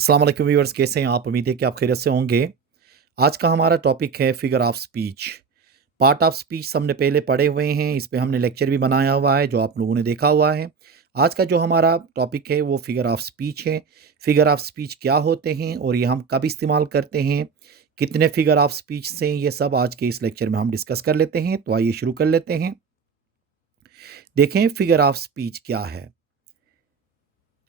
अस्सलाम वालेकुम व्यूअर्स, कैसे हैं आप? उम्मीद है कि आप खैरियत से होंगे। आज का हमारा टॉपिक है figure of speech. Part of speech हमने पहले पढ़े हुए हैं, इस पे हमने लेक्चर भी बनाया हुआ है जो आप लोगों ने देखा हुआ है। आज का जो हमारा टॉपिक है वो फिगर ऑफ स्पीच है। फिगर ऑफ स्पीच क्या होते हैं और ये हम कब इस्तेमाल करते हैं, कितने फिगर ऑफ स्पीच से, ये सब आज के इस लेक्चर में हम डिस्कस कर लेते हैं। तो आइए शुरू कर लेते हैं। देखें फिगर ऑफ स्पीच क्या है।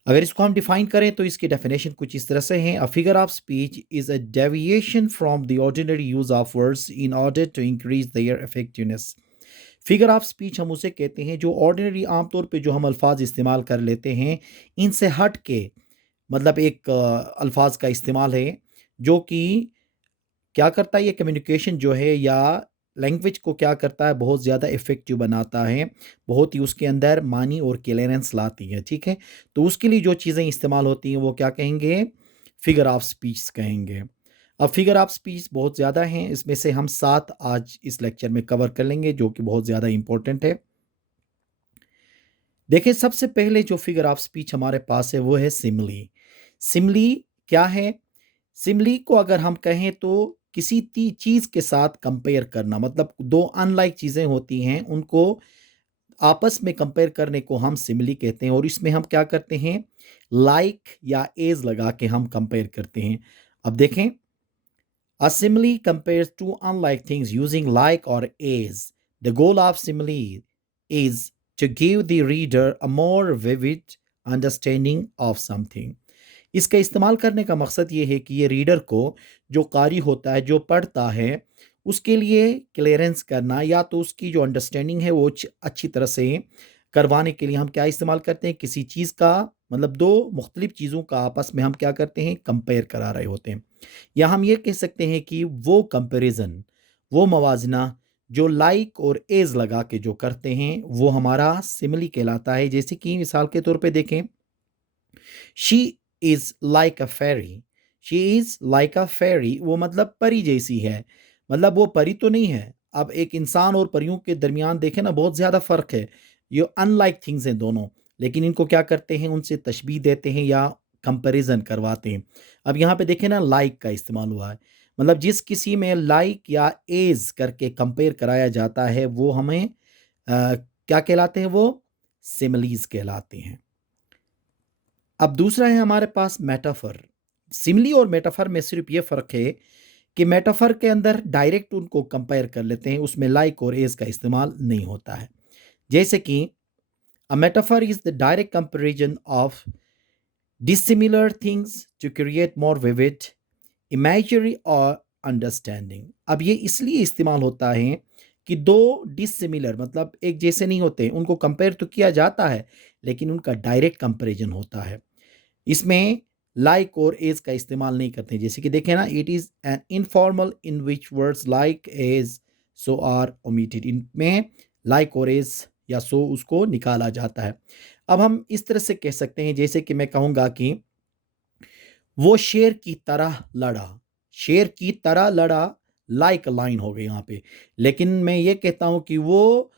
अगर इसको हम डिफाइन करें तो इसकी डेफिनेशन कुछ इस तरह से है। A figure of speech is a deviation from the ordinary use of words in order to increase their effectiveness. Figure of speech हम उसे कहते हैं जो ऑर्डिनरी आमतौर पे जो हम अल्फाज इस्तेमाल कर लेते हैं, इनसे हट के, मतलब एक अल्फाज का इस्तेमाल है जो कि क्या करता है, ये कम्युनिकेशन जो है या लैंग्वेज को क्या करता है, बहुत ज़्यादा इफ़ेक्टिव बनाता है, बहुत ही उसके अंदर मानी और क्लियरेंस लाती है। ठीक है, तो उसके लिए जो चीज़ें इस्तेमाल होती हैं वो क्या कहेंगे, फिगर ऑफ स्पीच कहेंगे। अब फिगर ऑफ स्पीच बहुत ज़्यादा हैं, इसमें से हम 7 आज इस लेक्चर में कवर कर लेंगे जो कि बहुत ज़्यादा इंपॉर्टेंट है। देखिए, सबसे पहले जो फिगर ऑफ स्पीच हमारे पास है वो है सिमली। सिमली क्या है? सिमली को अगर हम कहें तो किसी चीज के साथ कंपेयर करना, मतलब दो अनलाइक चीजें होती हैं उनको आपस में कंपेयर करने को हम सिमली कहते हैं। और इसमें हम क्या करते हैं, लाइक या एज लगा के हम कंपेयर करते हैं। अब देखें, a simile compares two unlike things using like or as. The goal of simile is to give the reader a more vivid understanding of something. इसका इस्तेमाल करने का मकसद ये है कि ये रीडर को, जो कारी होता है, जो पढ़ता है, उसके लिए क्लियरेंस करना, या तो उसकी जो अंडरस्टैंडिंग है वो अच्छी तरह से करवाने के लिए हम क्या इस्तेमाल करते हैं, किसी चीज़ का, मतलब दो मुख्तलिफ चीज़ों का आपस में हम क्या करते हैं, कंपेयर करा रहे होते हैं। या हम ये कह सकते हैं कि वो कंपैरिजन, वो मवाजना जो लाइक और एज लगा के जो करते हैं वो हमारा सिमिली कहलाता है। जैसे कि मिसाल के तौर पे देखें, she is like a fairy. She is like a fairy, वो मतलब परी जैसी है, मतलब वो परी तो नहीं है। अब एक इंसान और परियों के दरमियान देखें ना, बहुत ज़्यादा फ़र्क है। ये अनलाइक थिंग्स हैं दोनों, लेकिन इनको क्या करते हैं, उनसे तशबीह देते हैं या कंपैरिजन करवाते हैं। अब यहाँ पे देखें ना, लाइक का इस्तेमाल हुआ है, मतलब जिस किसी में लाइक या एज करके कंपेयर कराया जाता है वो हमें क्या कहलाते हैं, वो सिमिलीज कहलाते हैं। अब दूसरा है हमारे पास मेटाफर। सिमिली और मेटाफर में सिर्फ ये फ़र्क है कि मेटाफर के अंदर डायरेक्ट उनको कंपेयर कर लेते हैं, उसमें लाइक और एज का इस्तेमाल नहीं होता है। जैसे कि a metaphor is the direct comparison of dissimilar things to create more vivid imagery और अंडरस्टैंडिंग। अब ये इसलिए इस्तेमाल होता है कि दो डिसिमिलर, मतलब एक जैसे नहीं होते, उनको कंपेयर तो किया जाता है लेकिन उनका डायरेक्ट कंपैरिजन होता है। इसमें लाइक और एज का इस्तेमाल नहीं करते। जैसे कि देखें ना, it is an informal in which words like as so are omitted. इनमें लाइक और एज या सो उसको निकाला जाता है। अब हम इस तरह से कह सकते हैं, जैसे कि मैं कहूँगा कि वो शेर की तरह लड़ा। शेर की तरह लड़ा, लाइक लाइन हो गई यहाँ पे। लेकिन मैं ये कहता हूँ कि वो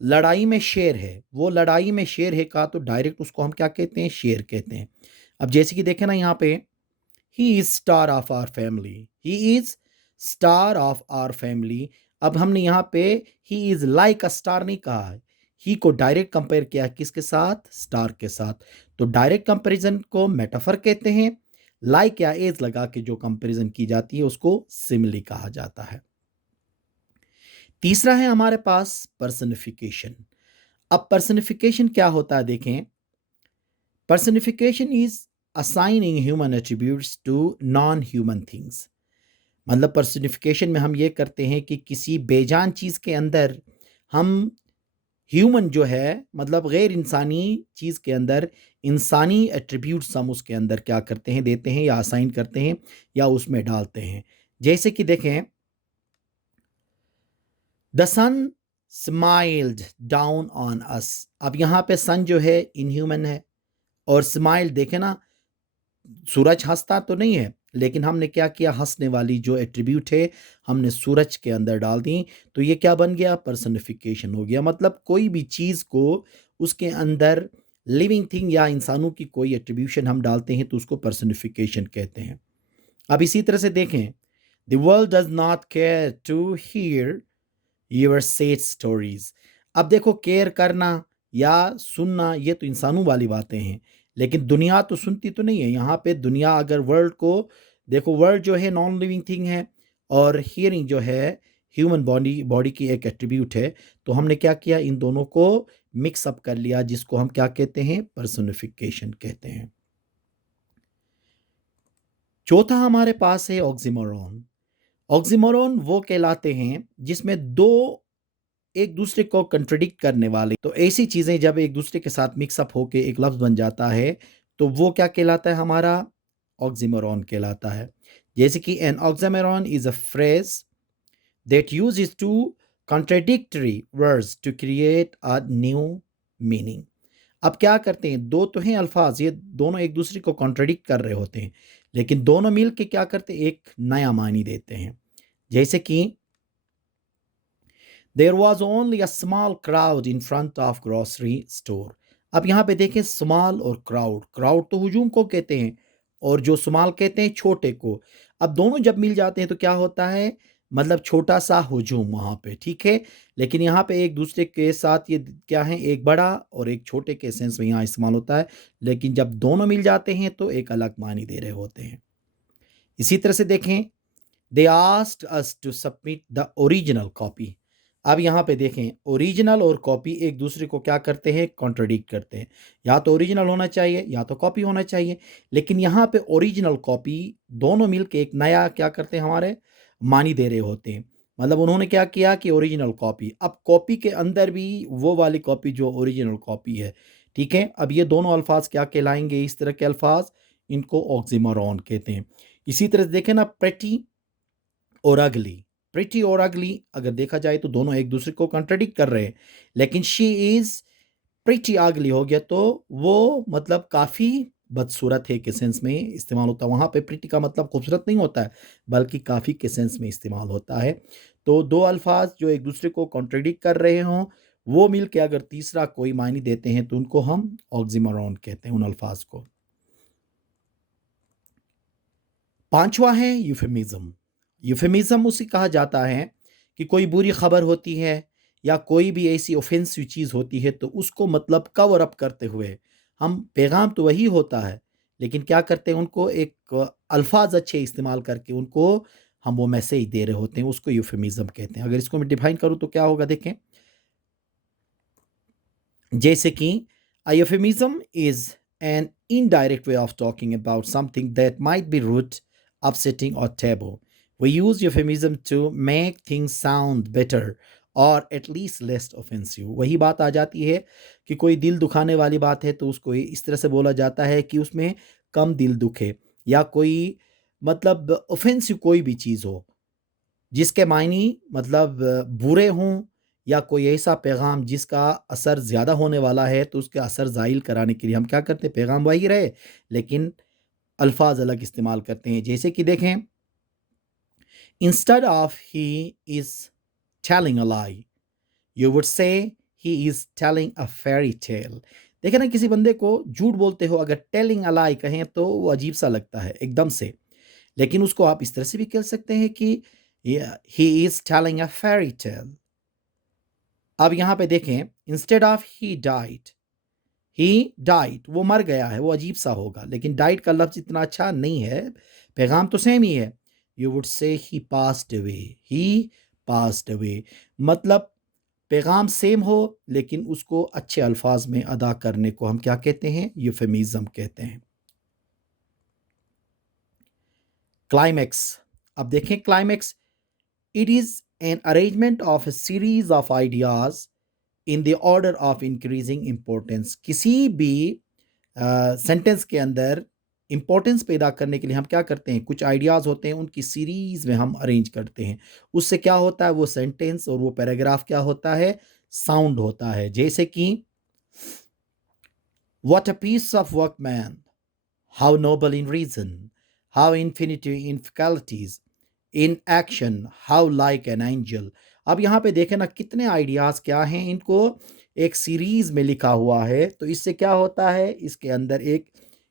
लड़ाई में शेर है, वो लड़ाई में शेर है कहा तो डायरेक्ट उसको हम क्या कहते हैं, शेर कहते हैं। अब जैसे कि देखें ना यहाँ पे, he is star of our family. He is star of our family. अब हमने यहाँ पे he is like a star नहीं कहा है, ही को डायरेक्ट कंपेयर किया किसके साथ, स्टार के साथ। तो डायरेक्ट कंपैरिजन को मेटाफर कहते हैं, लाइक या एज लगा के जो कंपैरिजन की जाती है उसको सिमिली कहा जाता है। तीसरा है हमारे पास पर्सनिफिकेशन। अब पर्सनिफिकेशन क्या होता है, देखें, personification is assigning human attributes to non human things. मतलब पर्सनिफिकेशन में हम ये करते हैं कि किसी बेजान चीज़ के अंदर हम ह्यूमन जो है, मतलब गैर इंसानी चीज़ के अंदर इंसानी एट्रीब्यूट्स हम उसके अंदर क्या करते हैं, देते हैं या असाइन करते हैं या उसमें डालते हैं। जैसे कि देखें, the sun smiled down on us. अब यहाँ पे सन जो है इनह्यूमन है, और स्माइल देखें ना, सूरज हंसता तो नहीं है, लेकिन हमने क्या किया, हंसने वाली जो एट्रीब्यूट है हमने सूरज के अंदर डाल दी। तो ये क्या बन गया, पर्सनिफिकेशन हो गया। मतलब कोई भी चीज़ को उसके अंदर लिविंग थिंग या इंसानों की कोई एट्रीब्यूशन हम डालते हैं तो उसको पर्सनिफिकेशन कहते हैं। अब इसी तरह से देखें, the world does not care to hear your sad stories. अब देखो, केयर करना या सुनना ये तो इंसानों वाली बातें हैं, लेकिन दुनिया तो सुनती तो नहीं है। यहाँ पे दुनिया अगर वर्ल्ड को देखो, वर्ल्ड जो है नॉन लिविंग थिंग है और हियरिंग जो है ह्यूमन बॉडी बॉडी की एक एट्रीब्यूट है। तो हमने क्या किया, इन दोनों को मिक्स अप कर लिया, जिसको हम क्या कहते हैं, पर्सोनिफिकेशन कहते हैं। चौथा हमारे पास है ऑक्सीमोरॉन। ऑक्सीमोरॉन वो कहलाते हैं जिसमें दो एक दूसरे को कंट्रडिक्ट करने वाले, तो ऐसी चीजें जब एक दूसरे के साथ मिक्सअप होके एक लफ्ज बन जाता है तो वो क्या कहलाता है, हमारा ऑक्सीमोरॉन कहलाता है। जैसे कि an oxymoron is a phrase that uses two contradictory words to create a new meaning. अब क्या करते हैं, दो तो हैं अल्फाज, ये दोनों एक दूसरे को कॉन्ट्रडिक्ट कर रहे होते हैं, लेकिन दोनों मिल के क्या करते हैं, एक नया मानी देते हैं। जैसे कि there was only a small crowd in front of grocery store. अब यहाँ पे देखें, स्मॉल और क्राउड, क्राउड तो हुजूम को कहते हैं और जो स्मॉल कहते हैं छोटे को। अब दोनों जब मिल जाते हैं तो क्या होता है, मतलब छोटा सा हुजूम वहाँ पे, ठीक है। लेकिन यहाँ पे एक दूसरे के साथ ये क्या है, एक बड़ा और एक छोटे के सेंस में यहाँ इस्तेमाल होता है, लेकिन जब दोनों मिल जाते हैं तो एक अलग मानी दे रहे होते हैं। इसी तरह से देखें, they asked us to submit the original copy. अब यहाँ पे देखें, ओरिजिनल और कॉपी एक दूसरे को क्या करते हैं, कॉन्ट्रडिक्ट करते हैं। या तो ओरिजिनल होना चाहिए या तो कॉपी होना चाहिए, लेकिन यहाँ पे ओरिजिनल कॉपी दोनों मिलके एक नया क्या करते हैं, हमारे मानी दे रहे होते हैं। मतलब उन्होंने क्या किया कि ओरिजिनल कॉपी, अब कॉपी के अंदर भी वो वाली कॉपी जो ओरिजिनल कॉपी है, ठीक है। अब ये दोनों अल्फाज क्या कहलाएंगे, इस तरह के अल्फाज, इनको ऑक्सीमोरॉन कहते हैं। इसी तरह से देखें ना, प्रेटी और अगली, प्रिटी और अगली अगर देखा जाए तो दोनों एक दूसरे को कंट्राडिक्ट कर रहे हैं, लेकिन शी इज प्रिटी अगली हो गया तो वो मतलब काफ़ी बदसूरत है के सेंस में इस्तेमाल होता है। वहाँ पे प्रिटी का मतलब खूबसूरत नहीं होता है, बल्कि काफ़ी के सेंस में इस्तेमाल होता है। तो दो अल्फाज जो एक दूसरे को कॉन्ट्रडिक्ट कर रहे हों, वो मिल के अगर तीसरा कोई मायने देते हैं तो उनको हम ऑक्सीमोरॉन कहते हैं, उन अल्फाज को। पांचवा है यूफेमिज्म। यूफेमिज्म उसे कहा जाता है कि कोई बुरी खबर होती है या कोई भी ऐसी ऑफेंसिव चीज़ होती है तो उसको मतलब कवर अप करते हुए हम, पैगाम तो वही होता है लेकिन क्या करते हैं, उनको एक अल्फाज अच्छे इस्तेमाल करके उनको हम वो मैसेज दे रहे होते हैं, उसको यूफेमिज्म कहते हैं। अगर इसको मैं डिफाइन करूँ तो क्या होगा, देखें, जैसे कि a euphemism is an indirect way of talking about something that might be rude, upsetting, or taboo. We use euphemism to make things sound better or at least less offensive. वही बात आ जाती है कि कोई दिल दुखाने वाली बात है तो उसको इस तरह से बोला जाता है कि उसमें कम दिल दुखे, या कोई मतलब ऑफेंसिव कोई भी चीज़ हो जिसके मायने मतलब बुरे हों, या कोई ऐसा पैगाम जिसका असर ज़्यादा होने वाला है तो उसका असर ज़ाइल कराने के लिए हम क्या करते हैं, पैगाम वही रहे लेकिन अल्फाज अलग इस्तेमाल करते हैं। जैसे कि देखें, instead of he is telling a lie, you would say he is telling a fairy tale. देखें ना, किसी बंदे को झूठ बोलते हो, अगर टेलिंग अ लाई कहें तो वो अजीब सा लगता है एकदम से, लेकिन उसको आप इस तरह से भी कह सकते हैं कि he is telling a fairy tale. अब यहाँ पे देखें, इंस्टेड ऑफ ही डाइड, वो मर गया है, वो अजीब सा होगा, लेकिन डाइड का लफ्ज इतना अच्छा नहीं है, पैगाम तो सेम ही है। You would say he passed away, he passed away, मतलब पैगाम सेम हो लेकिन उसको अच्छे अल्फाज में अदा करने को हम क्या कहते हैं, यूफेमिज्म कहते हैं। क्लाइमेक्स, अब देखें climax, it is an arrangement of A series of ideas in the order of increasing importance. किसी भी सेंटेंस के अंदर इंपॉर्टेंस पैदा करने के लिए हम क्या करते हैं, कुछ आइडियाज़ होते हैं उनकी सीरीज़ में हम अरेंज करते हैं, उससे क्या होता है, वो सेंटेंस और वो पैराग्राफ क्या होता है, साउंड होता है। जैसे कि what a piece of work man, how noble in reason, how infinity in faculties, in action, how like an angel. अब यहाँ पे देखें ना कितने आइडियाज़ क्या हैं, इनको एक सीरीज़ में लिखा हुआ है, तो इससे क्या होता है, इसके अंदर एक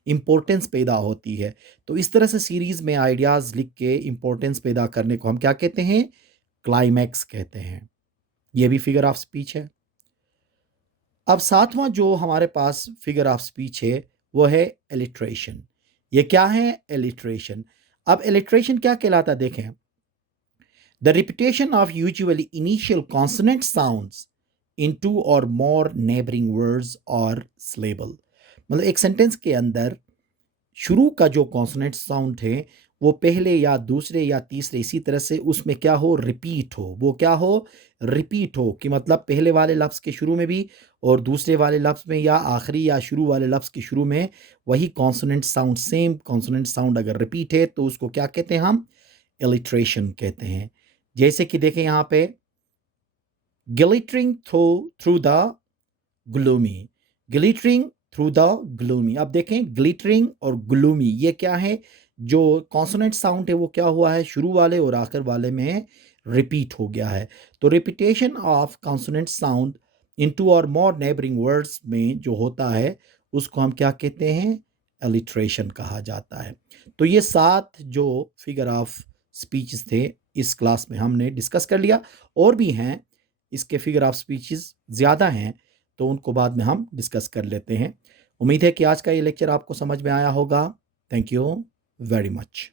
इम्पोर्टेंस पैदा होती है। तो इस तरह से सीरीज़ में आइडियाज़ लिख के इम्पोर्टेंस पैदा करने को हम क्या कहते हैं, क्लाइमैक्स कहते हैं। ये भी फिगर ऑफ स्पीच है। अब सातवां जो हमारे पास फिगर ऑफ स्पीच है वो है एलिट्रेशन। ये क्या है, एलिट्रेशन। अब एलिट्रेशन क्या कहलाता है, देखें, the repetition of usually initial consonant sounds in two or more neighbouring words or syllable. मतलब एक सेंटेंस के अंदर शुरू का जो कॉन्सोनेंट साउंड है वो पहले या दूसरे या तीसरे इसी तरह से उसमें क्या हो, रिपीट हो, वो क्या हो, रिपीट हो, कि मतलब पहले वाले लफ्ज़ के शुरू में भी और दूसरे वाले लफ्ज़ में या आखिरी या शुरू वाले लफ्ज़ के शुरू में वही consonant sound, same consonant sound अगर रिपीट है तो उसको क्या कहते हैं हम, एलिट्रेशन कहते हैं। जैसे कि देखें यहाँ पे, glittering through the gloomy, glittering through the gloomy। अब देखें glittering और gloomy ये क्या है, जो कॉन्सोनेंट साउंड है वो क्या हुआ है, शुरू वाले और आखिर वाले में रिपीट हो गया है। तो repetition of consonant sound into और मोर नेबरिंग वर्ड्स में जो होता है उसको हम क्या कहते हैं, एलिट्रेशन कहा जाता है। तो ये 7 जो फिगर ऑफ स्पीचेस थे इस क्लास में हमने डिस्कस कर लिया। और भी हैं, इसके फिगर ऑफ स्पीचेस ज़्यादा हैं, तो उनको बाद में हम डिस्कस कर लेते हैं। उम्मीद है कि आज का ये लेक्चर आपको समझ में आया होगा। Thank you very much.